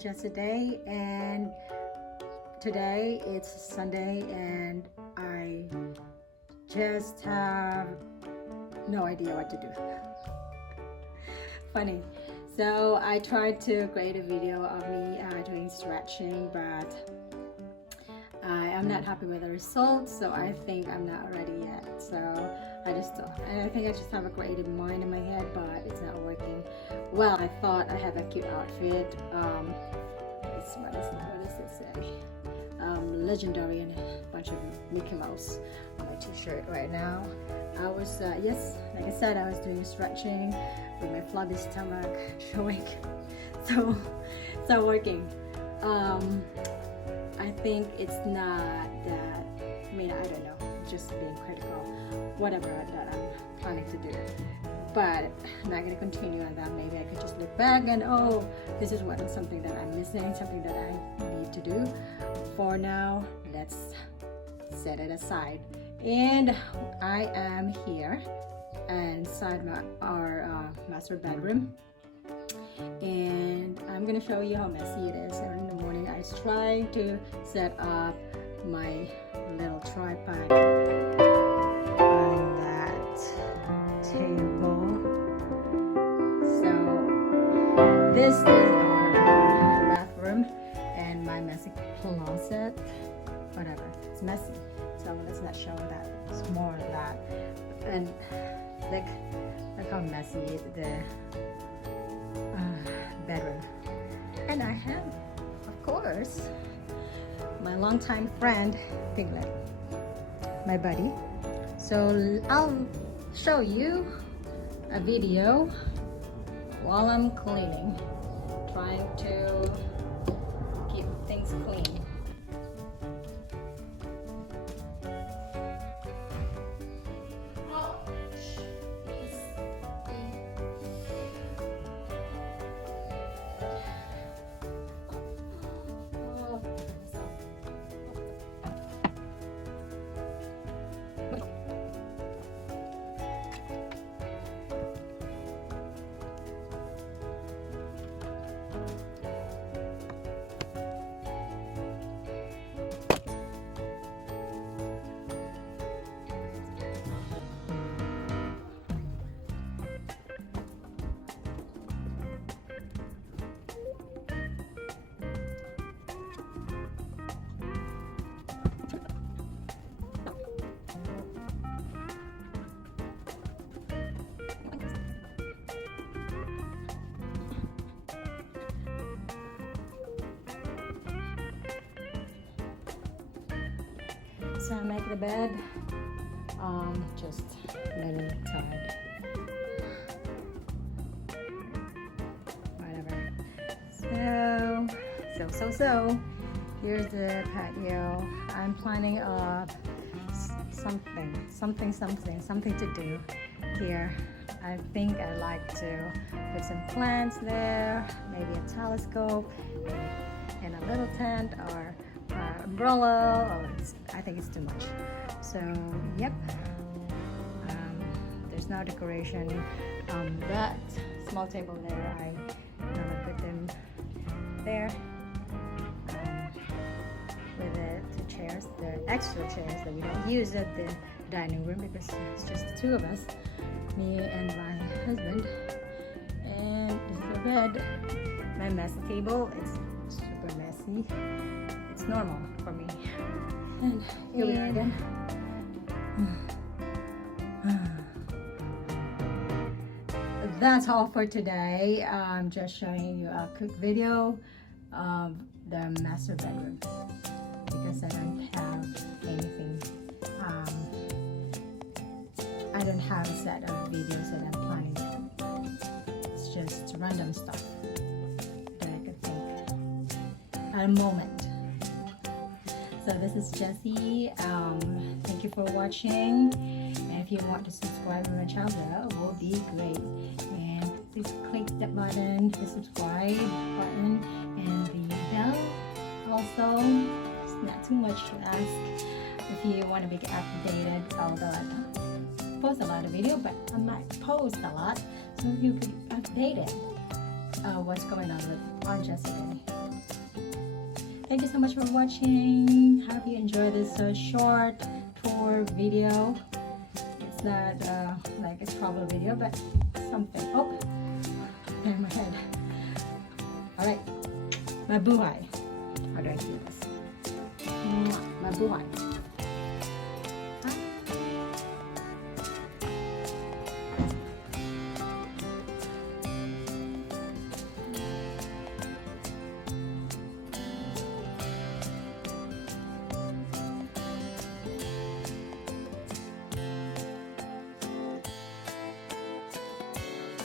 just a day, and today it's Sunday and I just have no idea what to do. Funny. So I tried to create a video of me doing stretching, but I am not happy with the results, so I think I'm not ready yet. So I think I just have a creative mind in my head, but it's not working. Well, I thought I have a cute outfit. What does it say? Legendary and a bunch of Mickey Mouse on my t-shirt right now. I was, yes, like I said, I was doing stretching with my flabby stomach showing. So it's not working. I think it's not that, I mean, I don't know, just being critical, whatever that I'm planning to do. But I'm not going to continue on that. Maybe I could just look back and, oh, this is something that I'm missing, something that I need to do. For now, let's set it aside. And I am here inside our master bedroom. And I'm going to show you how messy it is. Early in the morning, I was trying to set up my little tripod on that table. So this is our bathroom and my messy closet. Whatever, it's messy. So let's not show that. It's more of that. And look how messy the bedroom. And I have, of course, my longtime friend Piglet, my buddy. So I'll show you a video while I'm cleaning, trying to keep things clean. So I make the bed, just a little tired, whatever. So here's the patio. I'm planning something to do here. I think I like to put some plants there, maybe a telescope, and a little tent or umbrella. I think it's too much. So yep, there's no decoration. That small table there, I'm gonna put them there with the two chairs, the extra chairs that we don't use at the dining room because it's just the two of us, me and my husband. And this is the bed. My messy table, it's super messy. It's normal for me. And here we are again. That's all for today. I'm just showing you a quick video of the master bedroom because I don't have anything. I don't have a set of videos that I'm planning. It's just random stuff that I could think at a moment. So this is Jessie. Thank you for watching. And if you want to subscribe to my channel, that will be great. And please click that button, the subscribe button, and the bell. Also, it's not too much to ask if you want to be updated. Although I don't post a lot of video, but I might post a lot, so you could be updated what's going on with Jessie. Thank you so much for watching. Hope you enjoy this short tour video. It's not like a travel video, but something. Oh, in my head. Alright, Mabuhay. How do I do this? Mabuhay.